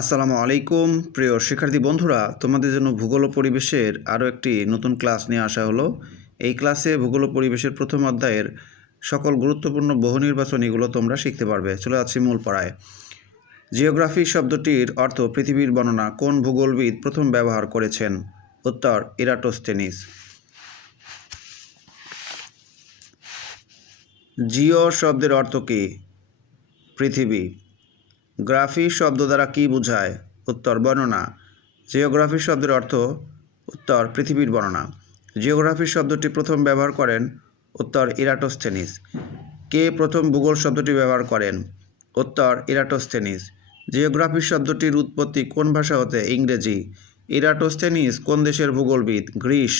আসসালামু আলাইকুম প্রিয় শিক্ষার্থী বন্ধুরা, তোমাদের জন্য ভূগোল ও পরিবেশের আরও একটি নতুন ক্লাস নিয়ে আসা হলো। এই ক্লাসে ভূগোল ও পরিবেশের প্রথম অধ্যায়ের সকল গুরুত্বপূর্ণ বহু নির্বাচনীগুলো তোমরা শিখতে পারবে। চলে যাচ্ছি মূল পড়ায়। জিওগ্রাফি শব্দটির অর্থ পৃথিবীর বর্ণনা কোন ভূগোলবিদ প্রথম ব্যবহার করেছেন? উত্তর ইরাটোস্থেনিস। জিও শব্দের অর্থ কী? পৃথিবী। গ্রাফি শব্দ দ্বারা কী বোঝায়? উত্তর বর্ণনা। জিওগ্রাফি শব্দের অর্থ উত্তর পৃথিবীর বর্ণনা। জিওগ্রাফি শব্দটি প্রথম ব্যবহার করেন? উত্তর ইরাটোস্থেনিস। কে প্রথম ভূগোল শব্দটি ব্যবহার করেন? উত্তর ইরাটোস্থেনিস। জিওগ্রাফি শব্দটির উৎপত্তি কোন ভাষা হতে? ইংরেজি। ইরাটোস্থেনিস কোন দেশের ভূগোলবিদ? গ্রিস।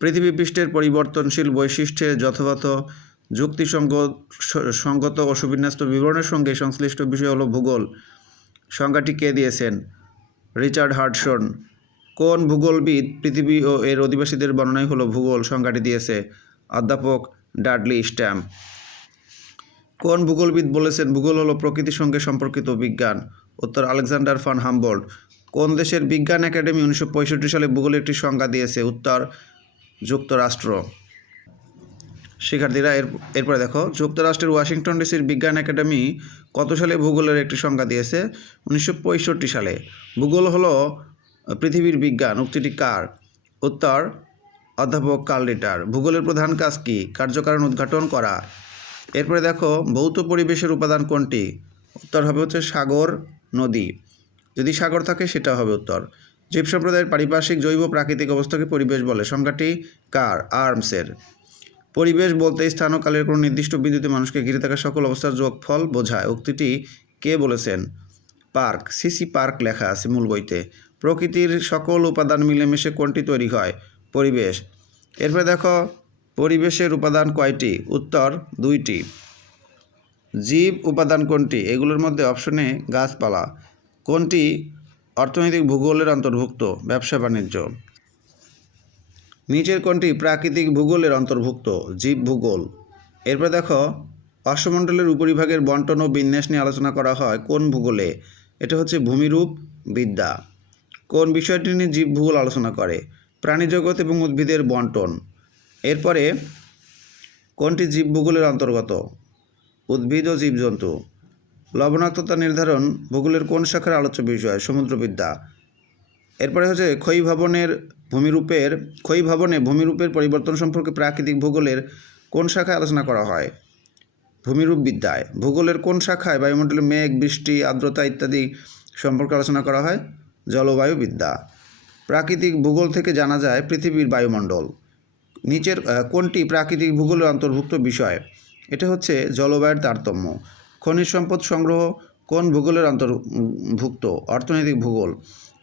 পৃথিবী পৃষ্ঠের পরিবর্তনশীল বৈশিষ্ট্যের যথাযথ যুক্তিসঙ্গত ও সুবিন্যস্ত বিবরণের সঙ্গে সংশ্লিষ্ট বিষয় হলো ভূগোল। সংজ্ঞাটি কে দিয়েছেন? Richard Hudson. কোন ভূগোলবিদ পৃথিবী ও এর অধিবাসীদের বর্ণনাই হলো ভূগোল সংজ্ঞাটি দিয়েছে? অধ্যাপক ডাডলি স্ট্যাম্প। কোন ভূগোলবিদ বলেছেন ভূগোল হলো প্রকৃতির সঙ্গে সম্পর্কিত বিজ্ঞান? উত্তর আলেকজান্ডার ফান হামবোল্ট। কোন দেশের বিজ্ঞান একাডেমি 1965 সালে ভূগোলের একটি সংজ্ঞা দিয়েছে? উত্তর যুক্তরাষ্ট্র। শিক্ষার্থীরা এরপরে দেখো, যুক্তরাষ্ট্রের ওয়াশিংটন ডিসির বিজ্ঞান একাডেমি কত সালে ভূগোলের একটি সংজ্ঞা দিয়েছে? 1965 সালে। ভূগোল হলো পৃথিবীর বিজ্ঞান উক্তিটি কার? উত্তর অধ্যাপক কার্ল রিটার। ভূগোলের প্রধান কাজ কী? কার্যকারণ উদ্ঘাটন করা। এরপরে দেখো, ভৌত পরিবেশের উপাদান কোনটি? উত্তর হবে হচ্ছে সাগর, নদী। যদি সাগর থাকে সেটা হবে উত্তর। জীব সম্প্রদায়ের পারিপার্শ্বিক জৈব প্রাকৃতিক অবস্থাকে পরিবেশ বলে সংজ্ঞাটি কার? আর্মসের। পরিবেশ বলতে স্থান ও কালের কোনো নির্দিষ্ট বিন্দুতে মানুষকে ঘিরে থাকা সকল অবস্থার যোগফল বোঝায় উক্তিটি কে বলেছেন? পার্ক। সিসি পার্ক লেখা আছে মূল বইতে। প্রকৃতির সকল উপাদান মিলেমিশে কোনটি তৈরি হয়? পরিবেশ। এরপরে দেখো, পরিবেশের উপাদান কয়টি? উত্তর 2টি। জীব উপাদান কোনটি? এগুলোর মধ্যে অপশনে গাছপালা। কোনটি অর্থনৈতিক ভূগোলের অন্তর্ভুক্ত? ব্যবসা বাণিজ্য। নিচের কোনটি প্রাকৃতিক ভূগোলের অন্তর্ভুক্ত? জীব ভূগোল। এরপর দেখো, অশ্বমণ্ডলের উপরিভাগের বন্টন ও বিন্যাস নিয়ে আলোচনা করা হয় কোন ভূগোলে? এটা হচ্ছে ভূমিরূপ বিদ্যা। কোন বিষয়টি নিয়ে জীব ভূগোল আলোচনা করে? প্রাণীজগৎ এবং উদ্ভিদের বন্টন। এরপরে কোনটি জীব ভূগোলের অন্তর্গত? উদ্ভিদ ও জীবজন্তু। লবণাক্ততা নির্ধারণ ভূগোলের কোন শাখার আলোচ্য বিষয়? সমুদ্রবিদ্যা। এরপরে হচ্ছে ক্ষয়ীভবনে ভূমিরূপের পরিবর্তন সম্পর্কে প্রাকৃতিক ভূগোলের কোন শাখায় আলোচনা করা হয়? ভূমিরূপ বিদ্যায়। ভূগোলের কোন শাখায় বায়ুমণ্ডলে মেঘ, বৃষ্টি, আর্দ্রতা ইত্যাদি সম্পর্কে আলোচনা করা হয়? জলবায়ু বিদ্যা। প্রাকৃতিক ভূগোল থেকে জানা যায় পৃথিবীর বায়ুমণ্ডল। নিচের কোনটি প্রাকৃতিক ভূগোলের অন্তর্ভুক্ত বিষয়? এটা হচ্ছে জলবায়ুর তারতম্য। খনিজ সম্পদ সংগ্রহ কোন ভূগোলের অন্তর্ভুক্ত? অর্থনৈতিক ভূগোল।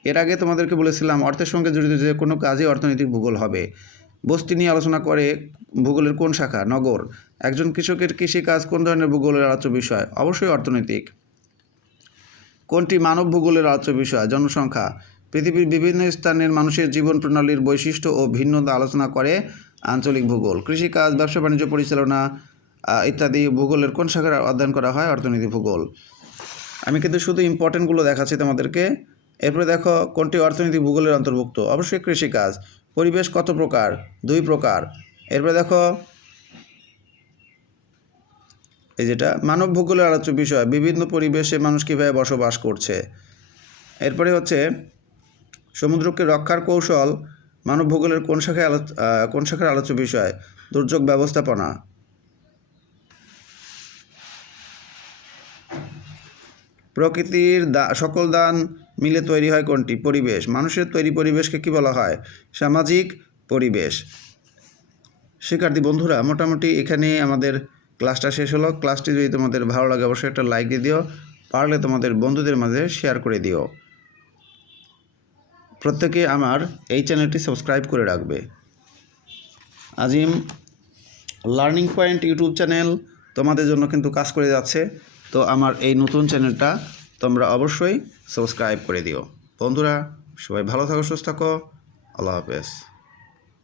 এর আগে তোমাদেরকে বলেছিলাম অর্থের সঙ্গে জড়িত যে কোনো কাজই অর্থনৈতিক ভূগোল হবে। বস্তি নিয়ে আলোচনা করে ভূগোলের কোন শাখা? নগর। একজন কৃষকের কৃষিকাজ কোন ধরনের ভূগোলের আলোচ্য বিষয়? অবশ্যই অর্থনৈতিক। কোনটি মানব ভূগোলের আলোচ্য বিষয়? জনসংখ্যা। পৃথিবীর বিভিন্ন স্থানের মানুষের জীবন প্রণালীর বৈশিষ্ট্য ও ভিন্নতা আলোচনা করে আঞ্চলিক ভূগোল। কৃষিকাজ, ব্যবসা বাণিজ্য পরিচালনা ইত্যাদি ভূগোলের কোন শাখার অধ্যয়ন করা হয়? অর্থনীতি ভূগোল। আমি কিন্তু শুধু ইম্পর্টেন্টগুলো দেখাচ্ছি তোমাদেরকে। এরপরে দেখো, কোনটি অর্থনৈতিক ভূগোলের অন্তর্ভুক্ত? অবশ্যই কৃষিকাজ। পরিবেশ কত প্রকার? 2 প্রকার। এরপরে দেখো, এই যেটা মানব ভূগোলের আলোচ্য বিষয়, বিভিন্ন পরিবেশে মানুষ কীভাবে বসবাস করছে। এরপরে হচ্ছে সমুদ্রকে রক্ষার কৌশল মানব ভূগোলের কোন শাখার আলোচ্য বিষয়? দুর্যোগ ব্যবস্থাপনা। প্রকৃতির সকল দান মিলে তৈরি হয় কোনটি? পরিবেশ। মানুষের তৈরি পরিবেশকে কী বলা হয়? সামাজিক পরিবেশ। শিক্ষার্থী বন্ধুরা, মোটামুটি এখানে আমাদের ক্লাসটা শেষ হলো। ক্লাসটি যদি তোমাদের ভালো লাগে অবশ্যই একটা লাইক দিয়ে দিও, পারলে তোমাদের বন্ধুদের মাঝে শেয়ার করে দিও। প্রত্যেকে আমার এই চ্যানেলটি সাবস্ক্রাইব করে রাখবে। আজিম লার্নিং পয়েন্ট ইউটিউব চ্যানেল তোমাদের জন্য কিন্তু কাজ করে যাচ্ছে, তো আমার এই নতুন চ্যানেলটা তোমরা অবশ্যই সাবস্ক্রাইব করে দিও। বন্ধুরা সবাই ভালো থাকো, সুস্থ থাকো। আল্লাহ হাফেজ।